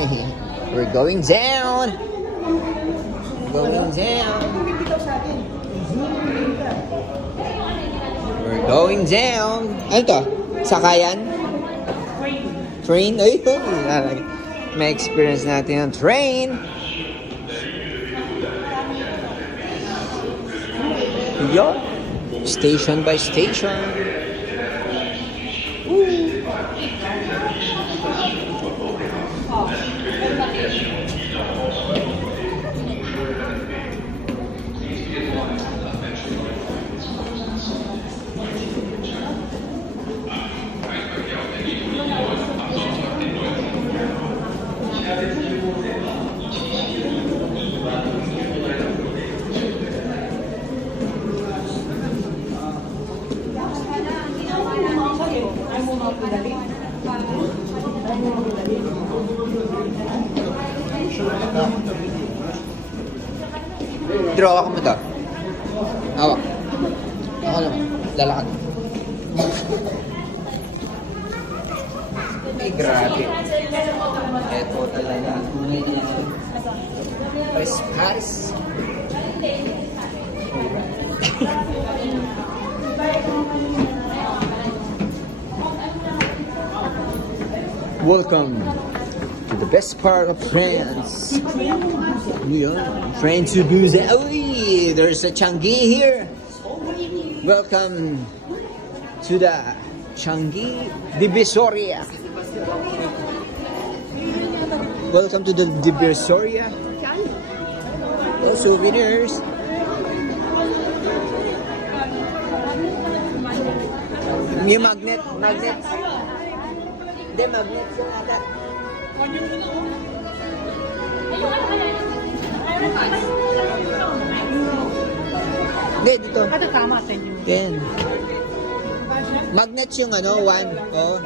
We're going down. Going down. We're going down. Ano to? Sakayan? Train? Ay, may experience natin ang train. Yo. Station by station. Draw ako mo to. Hawak. Ako naman. Lalakad. Ay, grabe. Eto talaga. Paris. Welcome to the best part of France. France to Busan. Oh, there's a Changi here. Welcome to the Changi Divisoria. Welcome to the Divisoria. Oh, souvenirs. Yung magnet. Hindi, magnet yung ata. Hindi, dito. Yan. Magnets yung ano, one. Oh.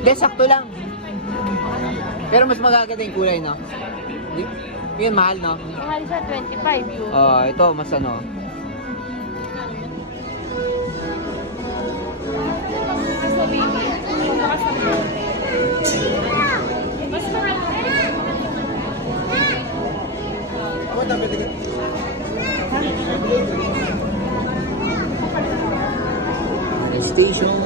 Hindi, sakto lang. Pero mas magaganda yung kulay, no? Yun, mahal, no? Mahal siya, 25 yun. Ito, mas ano. The station.